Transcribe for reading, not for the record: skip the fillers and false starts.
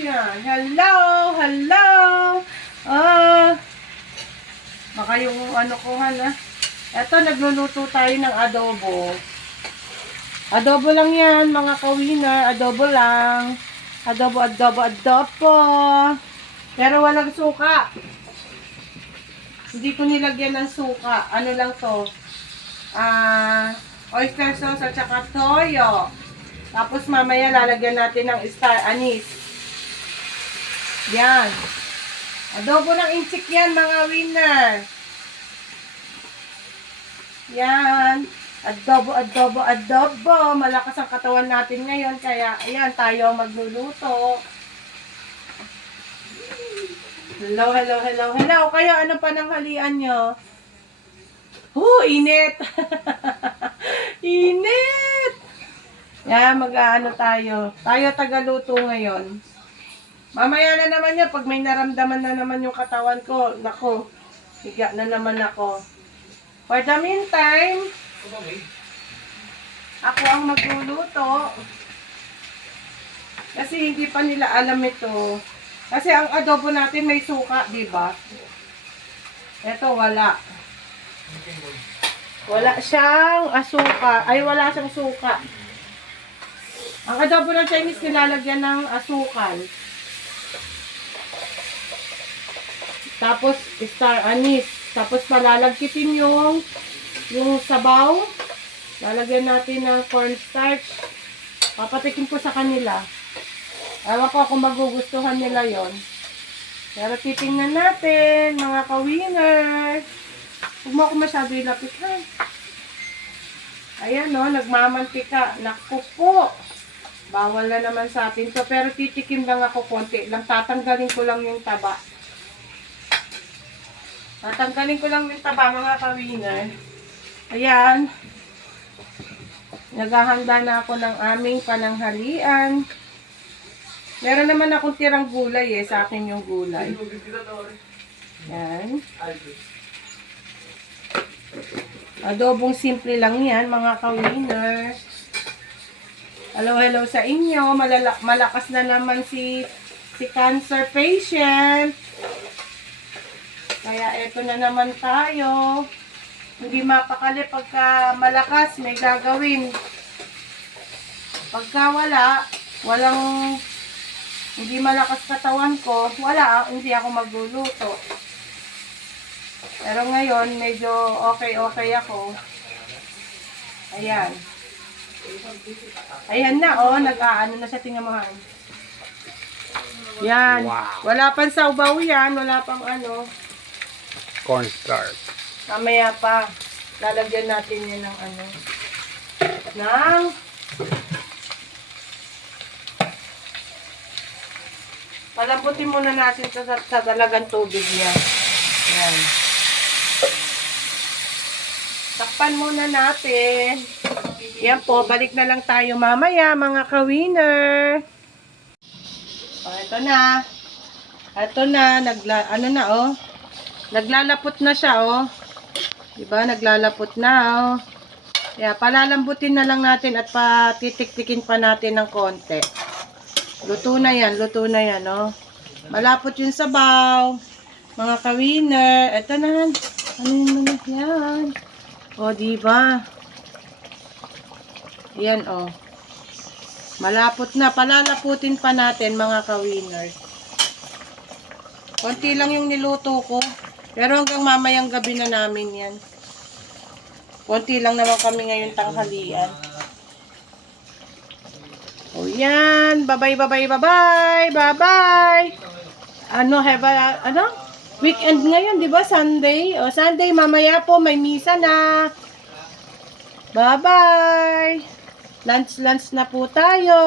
yan. Hello! Hello! Ah, baka yung ano ko, hala. Eto, nagluluto tayo ng adobo. Adobo lang yan, mga kawiner. Adobo lang. Adobo. Pero walang suka. Hindi ko nilagyan ng suka. Ano lang to? Oyster sauce at saka toyo. Tapos mamaya lalagyan natin ng star anise. Yan. Adobo ng inchik yan, mga winner. Yan. Adobo. Malakas ang katawan natin ngayon. Kaya, ayan, tayo magluluto. Hello. Kayo, ano pa ng halian nyo? Init. Init. Yan, mag-aano tayo. Tayo tagaluto ngayon. Mamaya na naman yan, pag may naramdaman na naman yung katawan ko, nako, higa na naman ako. For the meantime, ako ang magluluto. Kasi hindi pa nila alam ito. Kasi ang adobo natin may suka, di ba? Ito, wala. Wala siyang asuka. Ay, wala siyang suka. Ang adobo ng Chinese, nilalagyan ng asukal. Tapos, star anise. Tapos, palalagkitin yung sabaw. Lalagyan natin ng cornstarch. Papatikin ko sa kanila. Ewan ko kung magugustuhan nila yon. Pero titingnan natin, mga ka-winners. Huwag mo ako masyado ilapit, ha? Ayan, no, nagmamantika. Naku po. Bawal na naman sa atin to. Pero titikim lang ako konti lang. Tatanggalin ko lang yung taba. Tatanggalin ko lang yung taba, mga ka-winner. Ayan. Naghahanda na ako ng aming pananghalian. Meron naman akong tirang gulay sa akin yung gulay. Yan. Adobong simple lang yan, mga ka-winner. Hello sa inyo. Malakas na naman si cancer patient. Kaya eto na naman tayo. Hindi mapakali pagka malakas, may gagawin. Pagka walang hindi malakas katawan ko, hindi ako magluluto. Pero ngayon, medyo okay ako. Ayan. Ayan na, nag-aano na siya, tingnan mo. Yan. Wow. Wala pang saubaw yan, wala pang Cornstarch. Mamaya pa, lalagyan natin yan ng palambutin muna natin sa dalagang tubig niya. Yan. Takpan muna natin. Yan po, balik na lang tayo mamaya, mga ka-winner. Ito na. Naglalapot na siya, Diba? Naglalapot na, Kaya, palalambutin na lang natin at patitik-tikin pa natin ng konti. Luto na yan, Malapot yung sabaw. Mga ka-winner. Ito na. Ano yung yan? Diba? Yan, Malapot na. Palalaputin pa natin, mga ka-winners. Konti lang yung niluto ko. Pero hanggang mamayang gabi na namin yan. Konti lang naman kami ngayon tanghalian. Yan. Bye-bye. Weekend ngayon, di ba? Sunday. Sunday, mamaya po, may misa na. Bye-bye. Lunch na po tayo.